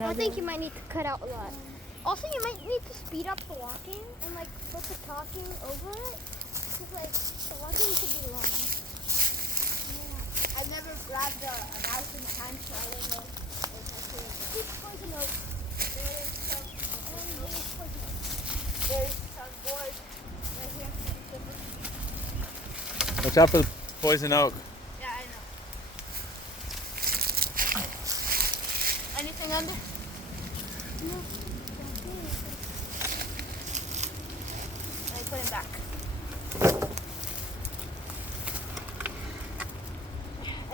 I think you might need to cut out a lot. Also, you might need to speed up the walking and like put the talking over it. Cause like the walking could be long. I've never grabbed a mouse in the hand, so I don't know. Keep poison oak. There's some boards right here. Watch out for the poison oak. Yeah, I know. Anything under? No. I put him back.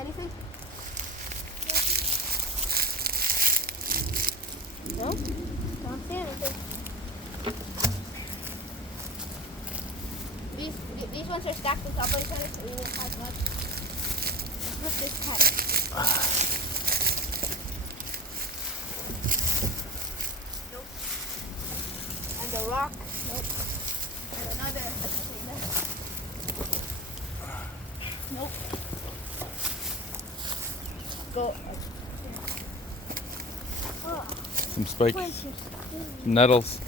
Anything? No? Don't see anything. These ones are stacked on top of each other, so we won't have much. Look this time. Nope. And the rock. Nope. And another. Nope. Go. Oh, Some spikes, punches. some nettles.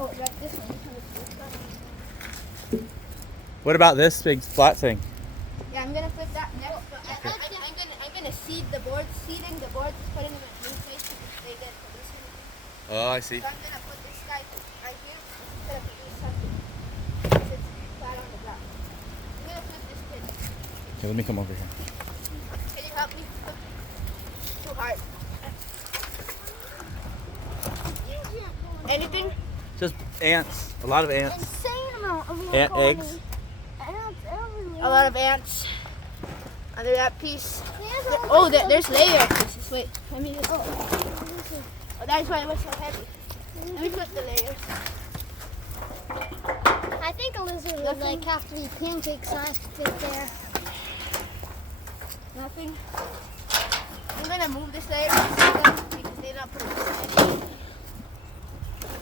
Oh, right, this one. What about this big flat thing? Yeah, I'm gonna put that next. But I'm gonna seed the boards, seeding the boards, putting them in new place because they get producing. Oh, I see. So I'm gonna put this guy right here. It's gonna produce something. Because it's flat on the ground. I'm gonna flip this pin. Okay, let me come over here. Can you help me? It's too hard. Anything? Just ants. A lot of ants. Insane amount of Ant colony. eggs. Ants everywhere. A lot of ants under that piece. Yeah, Oh, there's layers. Wait, let me just. Oh, Oh, that's why it was so heavy. Let me put the layers. I think a lizard would like have to be pancake sized to fit there. Nothing. I'm gonna move this layer because they're not producing any.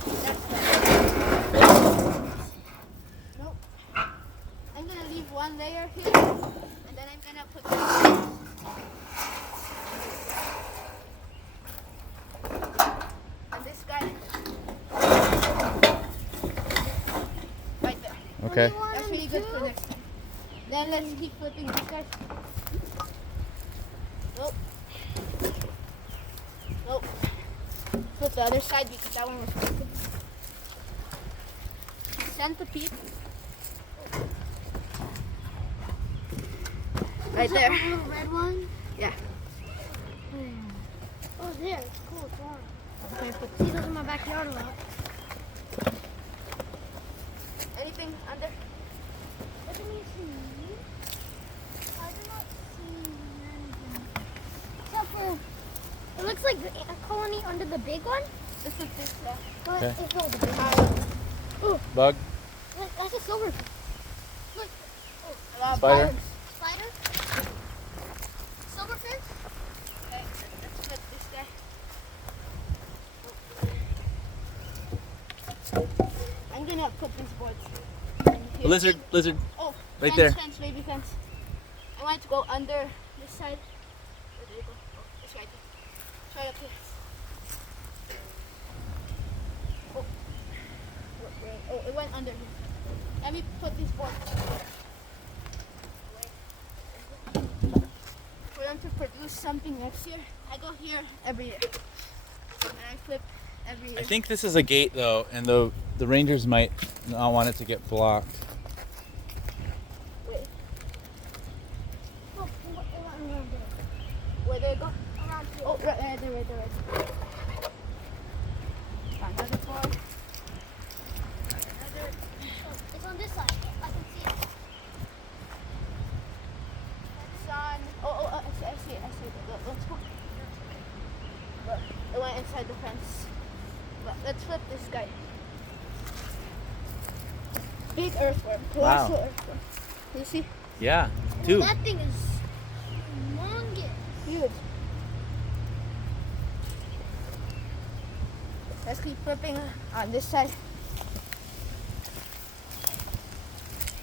That's nope. I'm gonna leave one layer here, and then I'm gonna put this. And this guy. Right there. Okay. That's really good for next time. Then let's keep flipping this guy. Nope. Nope. Flip the other side because that one was crooked. Centipede. Right there. That little red one? Yeah. Oh, there. It's cool. It's orange. Okay, put See those in my backyard a lot. anything under? Let me see. I do not see anything. Except for, it looks like the ant colony under the big one. This is this. But Okay. it's not the big one. Oh, Bug. That's a silver. Look. a lot of Spider. bugs. Spider. Silverfish. Okay, let's flip this guy. I'm gonna put these boards. A lizard. Lizard. Oh, Right fence, there. Fence, baby fence. I want it to go under this side. Where did it go? Oh, it's right there. It's right up here. Oh. Oh, it went under here. Let me put these boards. For them to produce something next year, I go here every year. And I flip every year. I think this is a gate though, and the rangers might not want it to get blocked. Wait, Oh, it went around there. where did it go? Around here. Oh, right there, right there. Another board. Another. It's on this side. I can see it. It's on. Oh, I see it. Let's go. Look, it went inside the fence. But let's flip this guy. Big earthworm. Colossal Wow. earthworm. You see? Yeah. Two. That thing is humongous. Huge. Let's keep flipping on this side.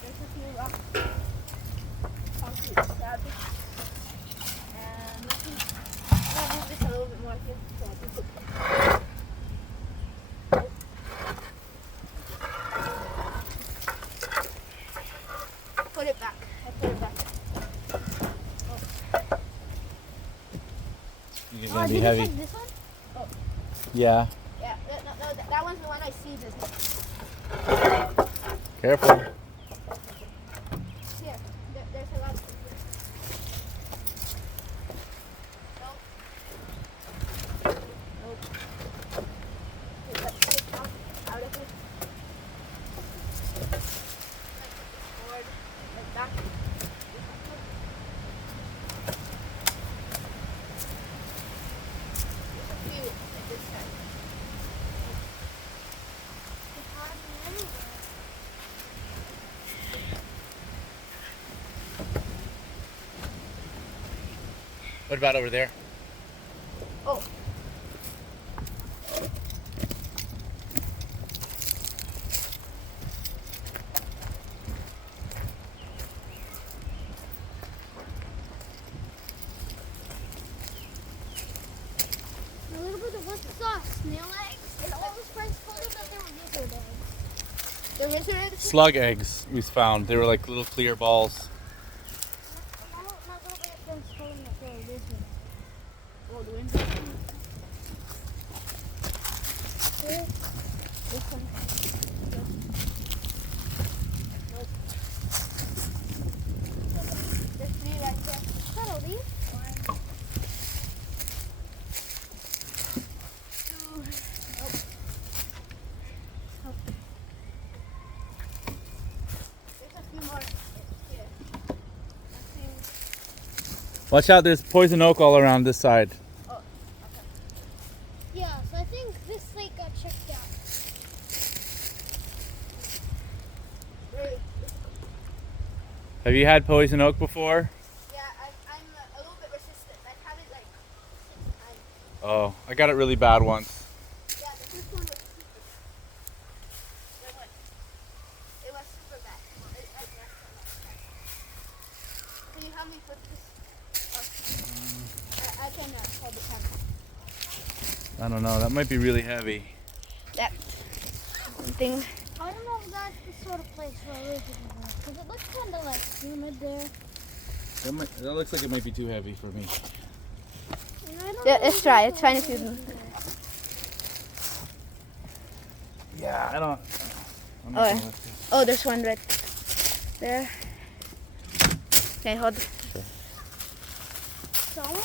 There's a few rocks. Concrete slabs. And looking here. So I can put it back. I put it back. It's Oh, gonna be did you heavy. take this one? Yeah. Yeah, no, that one's the one I see. Careful. Here, there's a lot of here. Nope. Nope. Okay, let's take out of it. Let's put this board like that. There's a few like this side. It's hardly anywhere. What about over there? Oh. A little bit of what's sauce? Snail eggs? And all those friends told me that they were lizard eggs. The lizard? Slug eggs we found. They were like little clear balls. My little bit friends told me that they were lizard eggs. Oh, the wind. This one. Nope. There's three right there. That'll leave. One. Two. Nope. There's a few more here. Let's see. Watch out, there's poison oak all around this side. Oh, Yeah, so I think this lake got checked out. okay. Have you had poison oak before? Yeah, I'm a little bit resistant. I've had it like 6 times. Oh, I got it really bad once. Yeah, the first one was super. Wait, what? It was super bad. Can you help me put this? Oh. I can hold the camera. I don't know, that might be really heavy. That thing. I don't know if that's the sort of place where lizard eggs are. Because it looks kind of like humid there. That looks like it might be too heavy for me. And I don't Yeah, know let's if try. that's Let's try where to see lizard them. eggs are. Yeah, I'm not Oh, gonna yeah. lift this. Oh, there's one right there. Okay, hold. That one?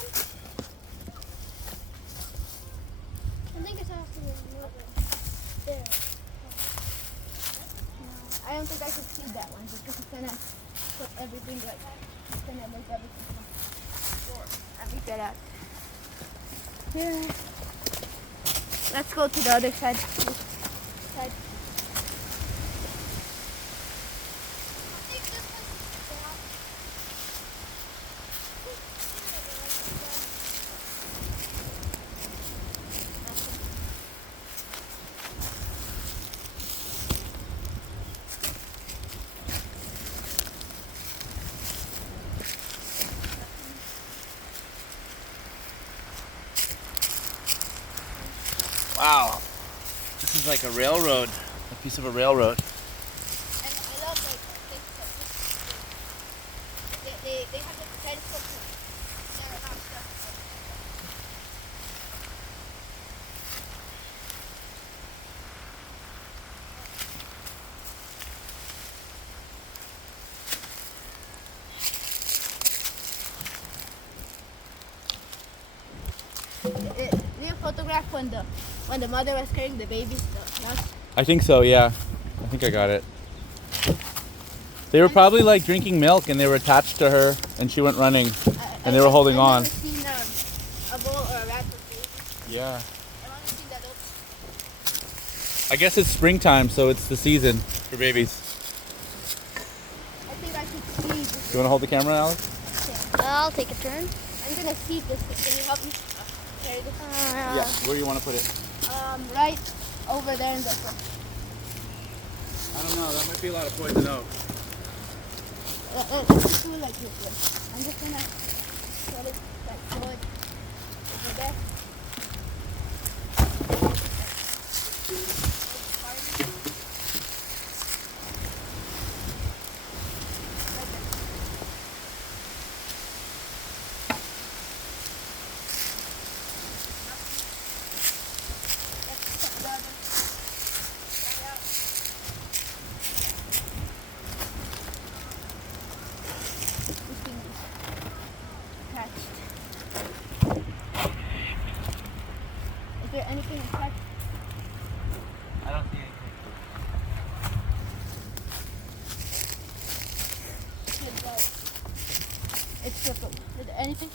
I think it has to be a little bit there. I don't think I could see that one because it's gonna put everything like it's gonna make everything come. Let me get out. Here. Let's go to the other side. This side. I think this one's down. Wow. This is like a railroad. A piece of a railroad. And I love like things like this. They have like a telescope. They're not stuff. Do you photograph when the mother was carrying the babies? No? I think so, yeah. I think I got it. They were probably like drinking milk and they were attached to her and she went running. And they were holding on. I've never seen a bull or a rat with babies. Yeah. I've only seen that old. I guess it's springtime, so it's the season for babies. I think I should see this. You want to hold the camera, Alex? I'll take a turn. I'm gonna see this. Can you help me carry this? Where do you want to put it? Right over there in the front. I don't know, that might be a lot of poison oak. Let's just do it like this. I'm just gonna put it like forward over there. there anything inside? I don't see anything. Good guys. It's purple. Is there anything?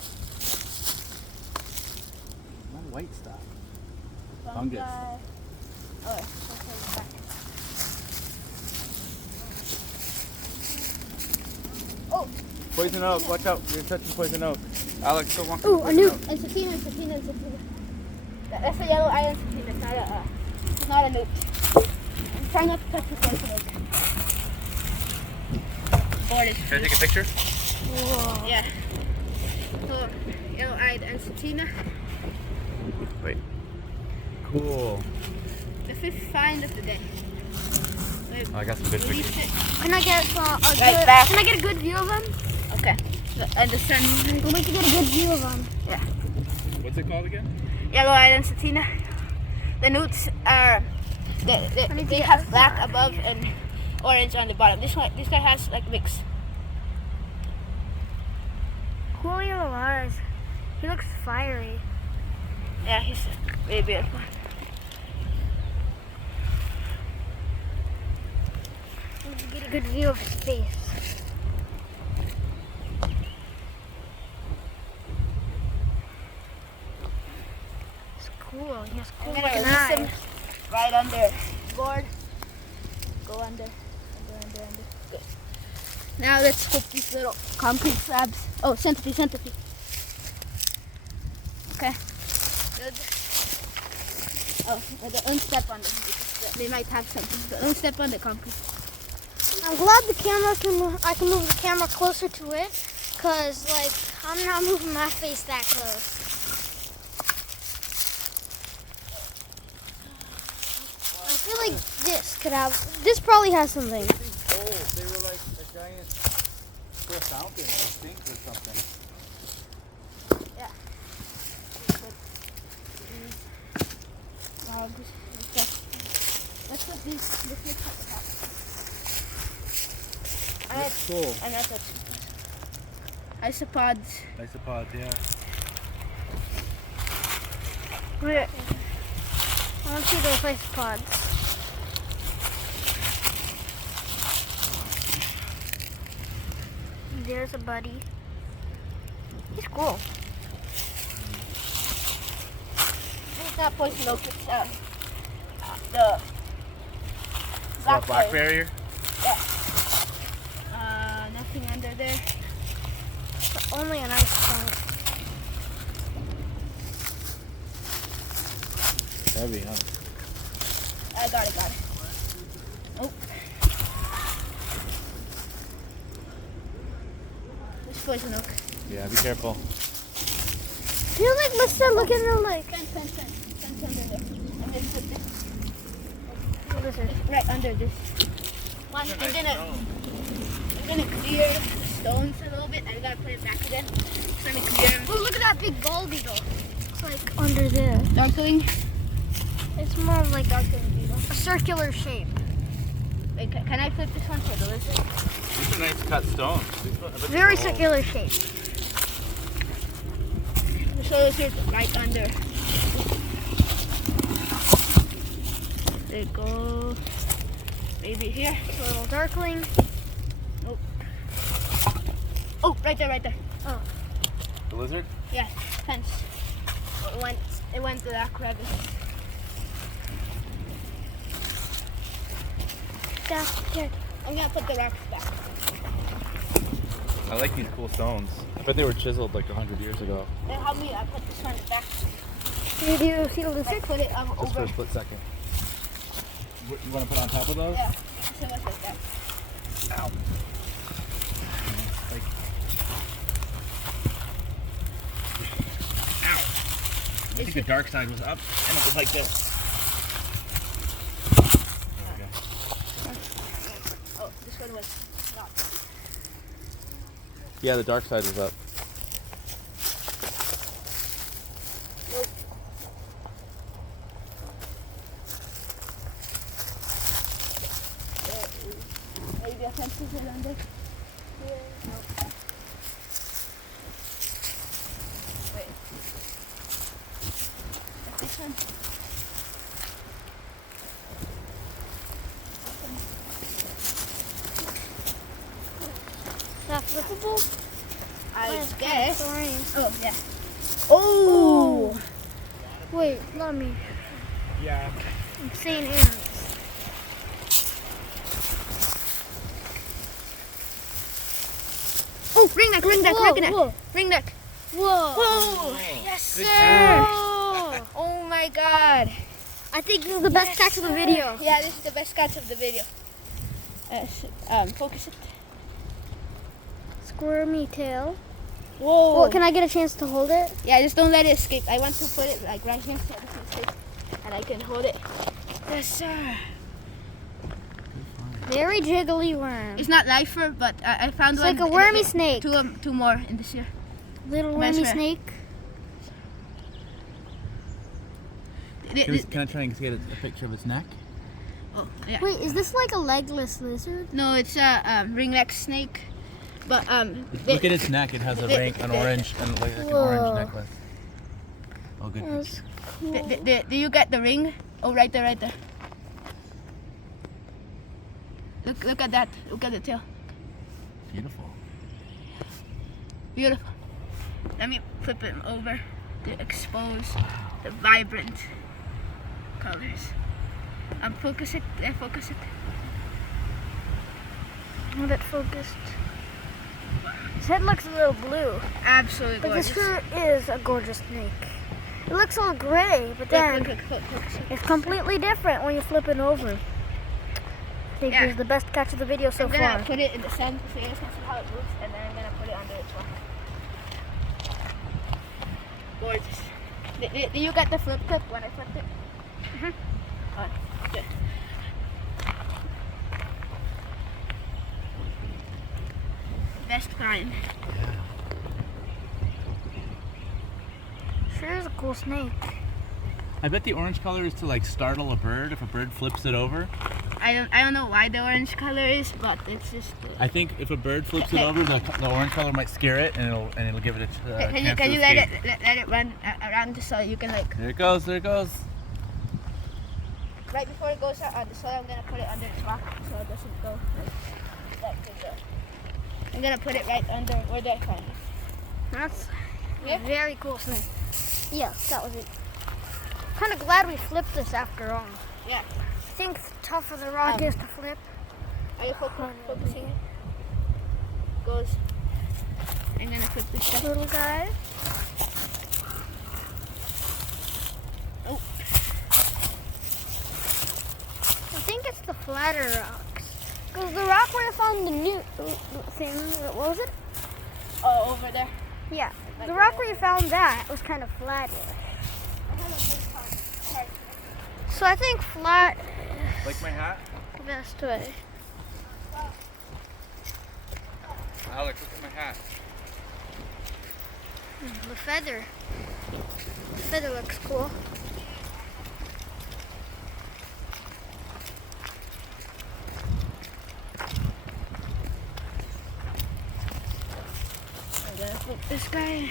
Not white stuff. Fungi. Fungus. Oh, let's take it back. Oh, Poison oak, watch out. You're touching poison oak. Alex, go walk. Ooh, a newt. and satina. That's a yellow island satina. It's not a newt. I'm trying not to touch the poison oak. Board is Can I take a picture? Whoa. Yeah. So, yellow-eyed and satina. Wait. Cool. The fifth find of the day. Wait, Oh, I got some good release pictures. it. Can I get Right back. Can I get a good view of them? Okay. And the sun. I'd like to get a good view of them. Yeah. What's it called again? Yellow-eyed and satina. The newts are they have black above and orange on the bottom. This guy has like mix. Cool yellow eyes. He looks fiery. Yeah, he's very beautiful. Let me get a good view of his face. It's cool. He has cool I'm gonna looking release him eyes. right under board. Go under. Good. Now let's hook these little concrete slabs. Oh, centipede. Okay. Good. Oh, don't step on them because they might have something. So don't step on the concrete. I'm glad I can move the camera closer to it, cause like I'm not moving my face that close. I feel like this probably has something. These bowls, they were like a giant fountain, I think, or something. Yeah. Let's put these. Let's cut the top. That's cool. I'm not touching. Isopods. Isopods, yeah. Wait. I want to see those ice pods. There's a buddy. He's cool. It's not poison oak. It's the Black blackberry. barrier? Yeah. Nothing under there. Only an ice pod. Heavy, huh? I got it. Oh. This poison oak. Yeah, be careful. I feel like let's start looking at like Fence under there. And then put this lizard. right under this. I'm gonna clear the stones a little bit. I gotta put it back again. It's gonna clear them. Oh, look at that big bald eagle. It's like under there. Darkling. It's more of like Darkling beetle. a circular shape. Wait, can I flip this one for the lizard? These are nice cut stones. Very circular shape. So lizard right under. There you go. Maybe here. It's a little darkling. Nope. Oh, right there. Oh, The lizard? Yeah, fence. It went to that crevice. yeah, here. I'm gonna put the rocks back. I like these cool stones. I bet they were chiseled like 100 years ago. Then help me. I put this one back. Do you see the I lizard? put it Just for over. a split second. What, you want to put on top of those? Yeah. So much like that. Ow. Like, ow. I think the dark side was up and it was like this. There we go. Oh, this one was not. Yeah, the dark side was up. Nope. Maybe a fence is under. Yeah. No. Wait. This one. would kinda guess. thorny. Oh, yeah. Oh! Wait, let me. Yeah. Insane ants. Oh, ring neck, ring neck, Whoa, ring neck. whoa. Ring neck. Whoa. Whoa! Yes, Good sir! catch. Oh. Oh my god. I think this is the best catch of the video. Yeah, this is the best catch of the video. Focus it. Squirmy tail. Whoa. Well, can I get a chance to hold it? Yeah, just don't let it escape. I want to put it like right here so it doesn't escape. And I can hold it. Yes, sir. Very jiggly worm. It's not lifer, but I found It's one. like a wormy snake. Two more in this year. Little Nice wormy worm. snake. Can I try and get a picture of its neck? Oh, yeah. Wait, is this like a legless lizard? No, it's a ringneck snake. But Look at its neck. It has a ring, an orange, and like an Whoa. orange necklace. Oh, good. That's cool. do you get the ring? Oh, right there, right there. Look at that. Look at the tail. Beautiful. Beautiful. Let me flip it over to expose the vibrant colors. Focus it. Yeah, focus it. Not it focused. His head looks a little blue. Absolutely But gorgeous. this sure is a gorgeous snake. It looks all gray, but then Look, focus it. it's completely different when you flip it over. I think Yeah. this is the best catch of the video so I'm gonna far. put it in the sand so you guys can see how it moves, and then I'm gonna put it under its rock. Gorgeous. Do you get the flip tip when I flipped it? Oh, good. Best find. Sure is a cool snake. I bet the orange color is to like startle a bird if a bird flips it over. I don't know why the orange color is, but it's just cool. I think if a bird flips it over, the orange color might scare it, and it'll give it a chance Can to you let escape. it run around just so you can like There it goes. There it goes. right before it goes out on the soil, I'm gonna put it under its rock so it doesn't go like to the. I'm gonna put it right under where did I find it? That's Yeah. a very cool snake. Yeah, that was it. Kind of glad we flipped this after all. Yeah. I think the tougher the rock is to flip. Are you focusing it? Goes. I'm gonna flip this stuff. Little guy. Oh. I think it's the flatter rocks. Because the rock where I found the new thing, what was it? Oh, over there. Yeah. The rock where you found that was kind of flat. So I think flat Like my hat? is the best way. Alex, look at my hat. The feather. The feather looks cool. I'm gonna flip this guy.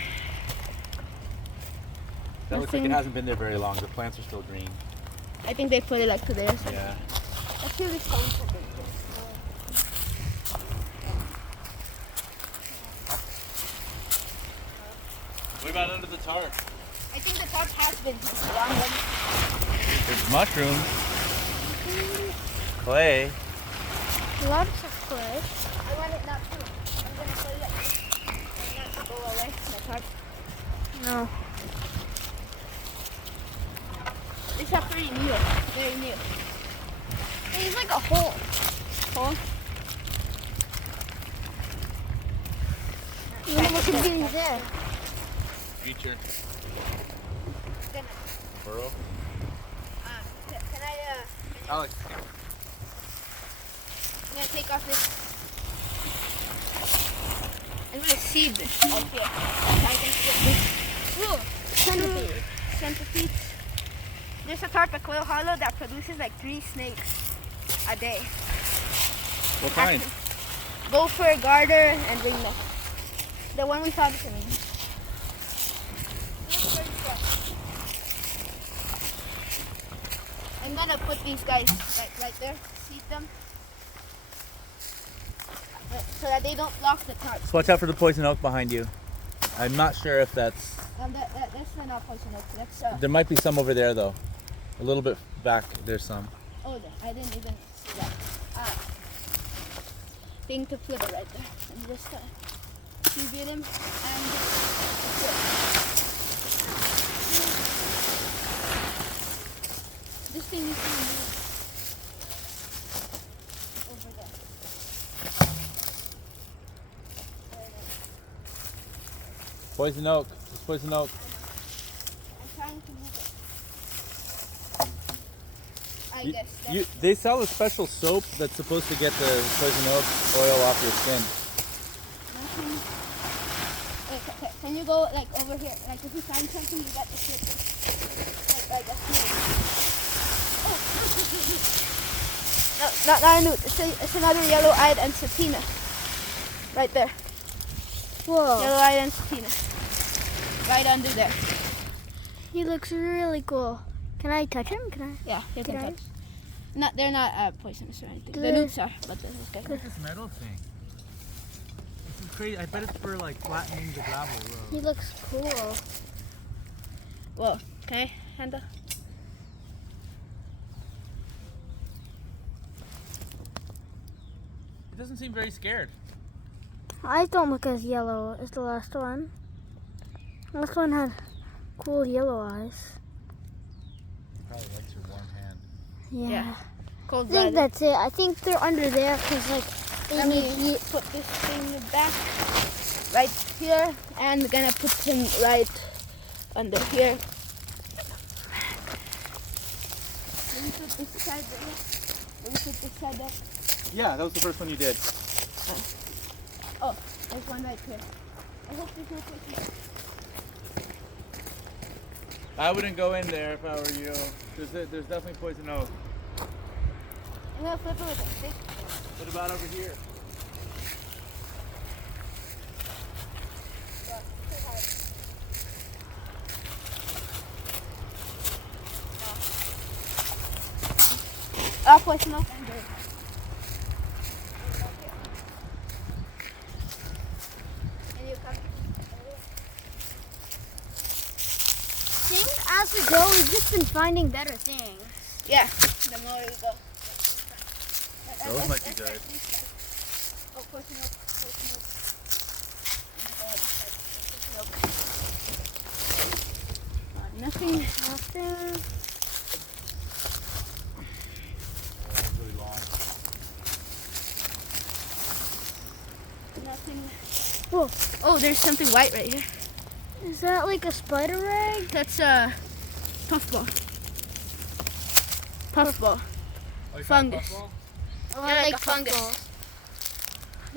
That looks like Nothing. it hasn't been there very long. The plants are still green. I think they put it like today or something. Yeah. Let's see this one. What about under the tarp? I think the top has been long one. There's mushrooms, clay. Lots of clay. I want it not to. I'm gonna put it like this. And not to go away. The top. No. These are pretty new. Very new. It's like a hole. Hole? What could be there? Feature. Gonna, Burrow. can I Alex. I'm gonna take off this. I'm gonna seed this out here. I can get this. Centipede. Centipede. There's a tarpaquil hollow that produces like 3 snakes a day. What kind? Gopher, garter, and ringneck. The one we found is in. I'm gonna put these guys right there, seed them, so that they don't block the tarp. So watch out for the poison oak behind you. I'm not sure if that's. That's not poison oak. That's There might be some over there though. A little bit back, there's some. oh, I didn't even see that. Thing to flip it right there, and just tribute him, and that's it. This thing is going to move over there. Poison oak. It's poison oak. I'm trying to move it. I You- guess that's they sell a special soap that's supposed to get the poison oak oil off your skin. nothing. Wait, can you go like over here? Like if you find something, you got to flip it. Like a snake. Oh. No, not a newt. It's another yellow-eyed and satina. Right there. Whoa. Yellow-eyed and satina. Right under there. He looks really cool. Can I touch him? Can I? Yeah, you can Can I? touch. They're not poisonous or anything. Do The they- newts are, but this is good. This metal thing. This is crazy. I bet it's for like flattening the gravel road. He looks cool. Whoa, can I handle? It doesn't seem very scared. Eyes don't look as yellow as the last one. Last one had cool yellow eyes. Probably likes your warm hand. Yeah. Yeah. Cold I think blooded. that's it. I think they're under there because like Let me put this thing back right here, and we're gonna put him right under here. Let me put this side there. Let me put this side there. Yeah, that was the first one you did. Oh, there's one right here. I hope there's no poison. I wouldn't go in there if I were you. There's definitely poison oak. I'm gonna flip it with a stick. What about over here? Poison oak. And you come. I think as we go, we've just been finding better things. Yeah, the more we go. Those might be good. Oh, poison oak, poison oak. Nothing. Nothing. That one's really long. Nothing. Whoa. Oh, there's something white right here. Is that like a spider egg? That's a puffball. Puffball. Oh, you found a Fungus. puffball? Oh, Yeah, I like like a fungus. puffballs.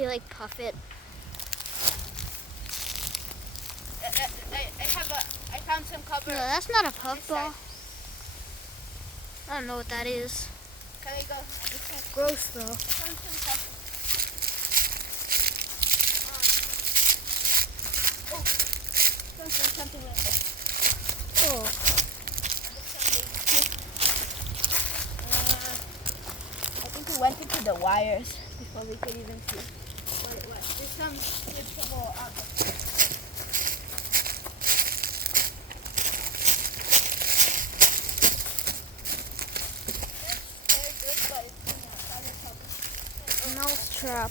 You like puff it? I found some cover. No, that's not a this puffball. side. I don't know what that is. Can we go on this side? Gross though. Found some cover. Oh, something like that. Oh. I think we went into the wires before we could even see what it was. There's some vegetable out there. They're good, but it's in a spider cover. Mouse trap.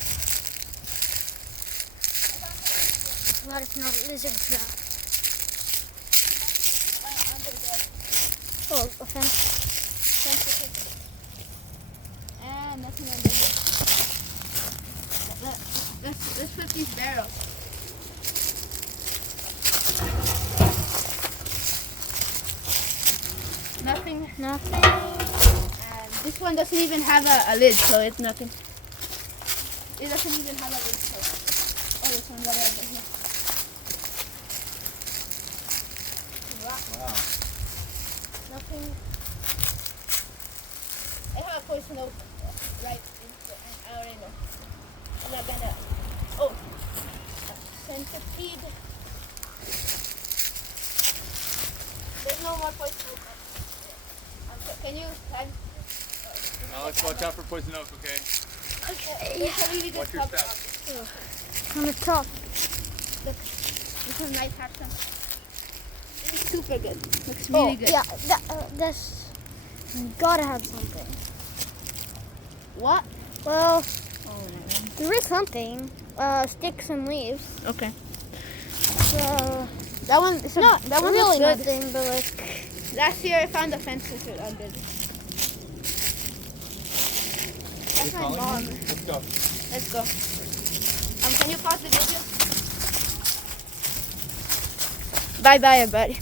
Glad it's not a lizard trap. Under there. Oh, a fence. And nothing under here. Let's flip these barrels. Nothing. Nothing. And this one doesn't even have a lid, so it's nothing. It doesn't even have a lid, so. Oh, this one right over here. Wow. Nothing. I have a poison oak right in our inner. I'm not gonna. Oh, centipede. There's no more poison oak. Can you time? Alex, watch out for poison oak, okay? Okay. Watch your steps. On the top. Look. This one might have some. It's super good. Looks really good. Yeah, that's gotta have something. What? Well, Oh my there is something. Sticks and leaves. god. Okay. So That one. It's not that one really looks good. nothing, but like Last year I found the fences that are good. That's my mom. Let's go. Let's go. Can you pause the video? Bye bye, everybody.